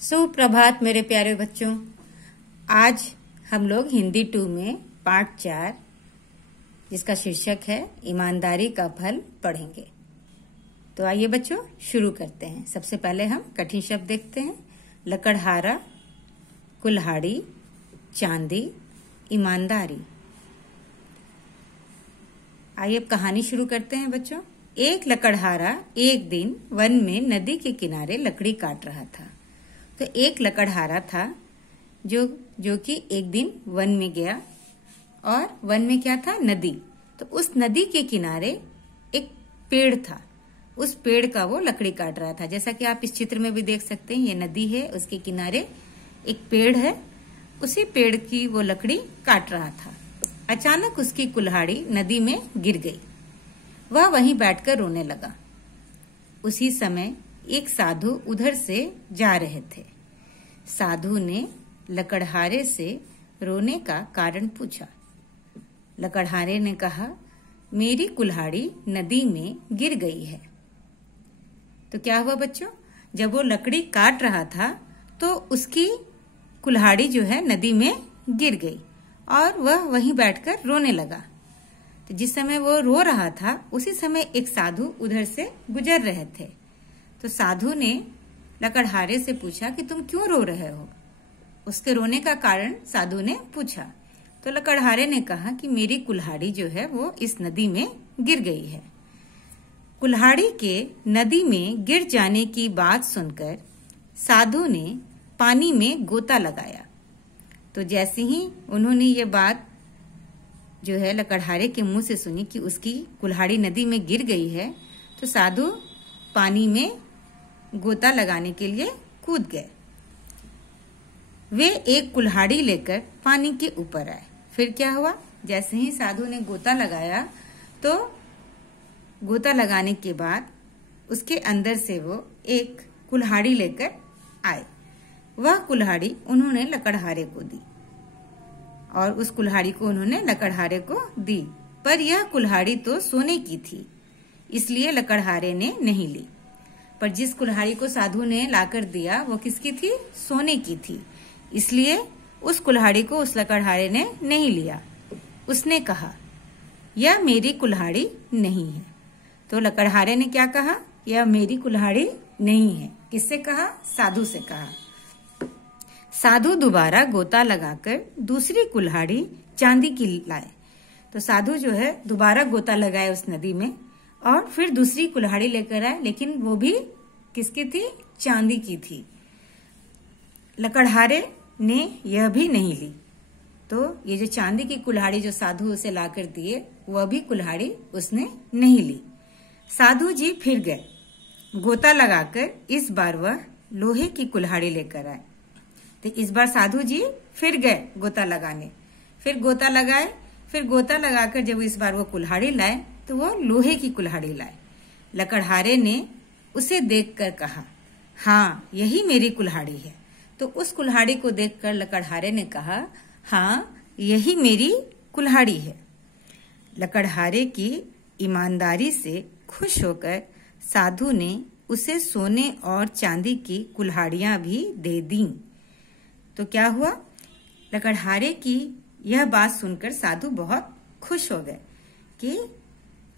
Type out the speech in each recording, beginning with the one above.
सुप्रभात मेरे प्यारे बच्चों। आज हम लोग हिंदी 2 में पाठ 4 जिसका शीर्षक है ईमानदारी का फल पढ़ेंगे। तो आइए बच्चों शुरू करते हैं। सबसे पहले हम कठिन शब्द देखते हैं। लकड़हारा, कुल्हाड़ी, चांदी, ईमानदारी। आइए अब कहानी शुरू करते हैं बच्चों। एक लकड़हारा एक दिन वन में नदी के किनारे लकड़ी काट रहा था। तो एक लकड़हारा था जो कि एक दिन वन में गया, और वन में क्या था? नदी। तो उस नदी के किनारे एक पेड़ था। उस पेड़ का वो लकड़ी काट रहा था। जैसा कि आप इस चित्र में भी देख सकते हैं, ये नदी है, उसके किनारे एक पेड़ है, उसी पेड़ की वो लकड़ी काट रहा था। अचानक उसकी कुल्हाड़ी नदी में गिर गई। वह वहीं बैठकर रोने लगा। उसी समय एक साधु उधर से जा रहे थे। साधु ने लकड़हारे से रोने का कारण पूछा। लकड़हारे ने कहा, मेरी कुल्हाड़ी नदी में गिर गई है। तो क्या हुआ बच्चों? जब वो लकड़ी काट रहा था तो उसकी कुल्हाड़ी जो है नदी में गिर गई और वह वहीं बैठकर रोने लगा। तो जिस समय वो रो रहा था उसी समय एक साधु उधर से गुजर रहे थे। तो साधु ने लकड़हारे से पूछा कि तुम क्यों रो रहे हो? उसके रोने का कारण साधु ने पूछा। तो लकड़हारे ने कहा कि मेरी कुल्हाड़ी जो है वो इस नदी में गिर गई है। कुल्हाड़ी के नदी में गिर जाने की बात सुनकर साधु ने पानी में गोता लगाया। तो जैसे ही उन्होंने ये बात जो है लकड़हारे के मुंह से सुनी कि उसकी कुल्हाड़ी नदी में गिर गई है, तो साधु पानी में गोता लगाने के लिए कूद गए। वे एक कुल्हाड़ी लेकर पानी के ऊपर आए। फिर क्या हुआ? जैसे ही साधु ने गोता लगाया तो गोता लगाने के बाद उसके अंदर से वो एक कुल्हाड़ी लेकर आए। वह कुल्हाड़ी उन्होंने लकड़हारे को दी और उस कुल्हाड़ी को उन्होंने लकड़हारे को दी। पर यह कुल्हाड़ी तो सोने की थी, इसलिए लकड़हारे ने नहीं ली। पर जिस कुल्हाड़ी को साधु ने लाकर दिया वो किसकी थी? सोने की थी, इसलिए उस कुल्हाड़ी को उस लकड़हारे ने नहीं लिया। उसने कहा, यह मेरी कुल्हाड़ी नहीं है। तो लकड़हारे ने क्या कहा? यह मेरी कुल्हाड़ी नहीं है। किससे कहा? साधु से कहा। साधु दोबारा गोता लगाकर दूसरी कुल्हाड़ी चांदी की लाए। तो साधु जो है दोबारा गोता लगाए उस नदी में और फिर दूसरी कुल्हाड़ी लेकर आए, लेकिन वो भी किसकी थी? चांदी की थी। लकड़हारे ने यह भी नहीं ली। तो ये जो चांदी की कुल्हाड़ी जो साधु उसे लाकर दिए, वह भी कुल्हाड़ी उसने नहीं ली। साधु जी फिर गए गोता लगाकर। इस बार वह लोहे की कुल्हाड़ी लेकर आए। तो इस बार साधु जी फिर गए गोता लगाने। फिर गोता लगाए। फिर गोता लगाकर जब इस बार वो कुल्हाड़ी लाए तो वो लोहे की कुल्हाड़ी लाए। लकड़हारे ने उसे देखकर कहा, हाँ यही मेरी कुल्हाड़ी है। तो उस कुल्हाड़ी को देखकर लकड़हारे ने कहा, हाँ यही मेरी कुल्हाड़ी है। लकड़हारे की ईमानदारी से खुश होकर साधु ने उसे सोने और चांदी की कुल्हाड़ियां भी दे दी। तो क्या हुआ? लकड़हारे की यह बात सुनकर साधु बहुत खुश हो गए कि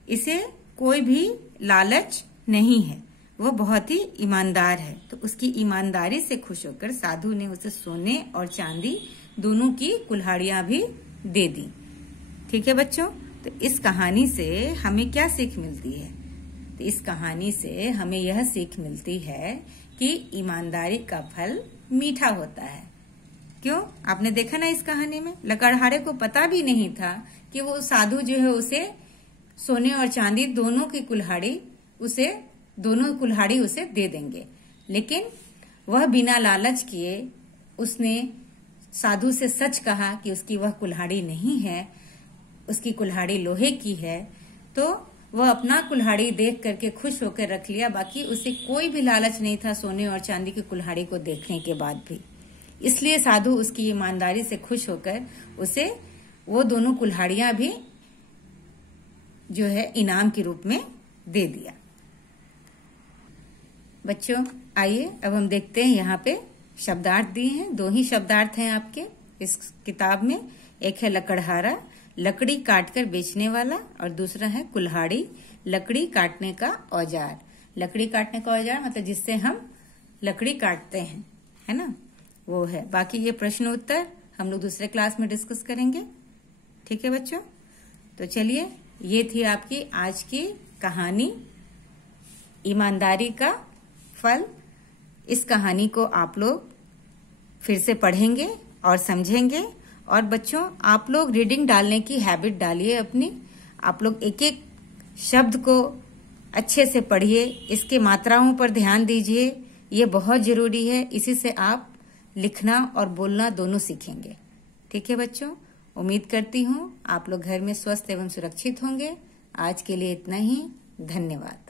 इसे कोई भी लालच नहीं है, वो बहुत ही ईमानदार है। तो उसकी ईमानदारी से खुश होकर साधु ने उसे सोने और चांदी दोनों की कुल्हाड़ियां भी दे दी। ठीक है बच्चों, तो इस कहानी से हमें क्या सीख मिलती है? तो इस कहानी से हमें यह सीख मिलती है कि ईमानदारी का फल मीठा होता है। क्यों? आपने देखा ना इस कहानी में लकड़हारे को पता भी नहीं था कि वो साधु जो है उसे सोने और चांदी दोनों कुल्हाड़ी उसे दे देंगे, लेकिन वह बिना लालच किए उसने साधु से सच कहा कि उसकी वह कुल्हाड़ी नहीं है, उसकी कुल्हाड़ी लोहे की है। तो वह अपना कुल्हाड़ी देख करके खुश होकर रख लिया। बाकी उसे कोई भी लालच नहीं था सोने और चांदी की कुल्हाड़ी को देखने के बाद भी। इसलिए साधु उसकी ईमानदारी से खुश होकर उसे वो दोनों कुल्हाड़ियां भी जो है इनाम के रूप में दे दिया। बच्चों आइए अब हम देखते हैं यहाँ पे शब्दार्थ दिए हैं, 2 ही शब्दार्थ हैं आपके इस किताब में। एक है लकड़हारा, लकड़ी काटकर बेचने वाला, और दूसरा है कुल्हाड़ी, लकड़ी काटने का औजार। लकड़ी काटने का औजार मतलब जिससे हम लकड़ी काटते हैं, है ना, वो है। बाकी ये प्रश्न उत्तर हम लोग दूसरे क्लास में डिस्कस करेंगे। ठीक है बच्चों, तो चलिए, ये थी आपकी आज की कहानी ईमानदारी का फल। इस कहानी को आप लोग फिर से पढ़ेंगे और समझेंगे। और बच्चों, आप लोग रीडिंग डालने की हैबिट डालिए अपनी। आप लोग एक एक शब्द को अच्छे से पढ़िए, इसके मात्राओं पर ध्यान दीजिए, ये बहुत जरूरी है। इसी से आप लिखना और बोलना दोनों सीखेंगे। ठीक है बच्चों, उम्मीद करती हूँ आप लोग घर में स्वस्थ एवं सुरक्षित होंगे। आज के लिए इतना ही, धन्यवाद।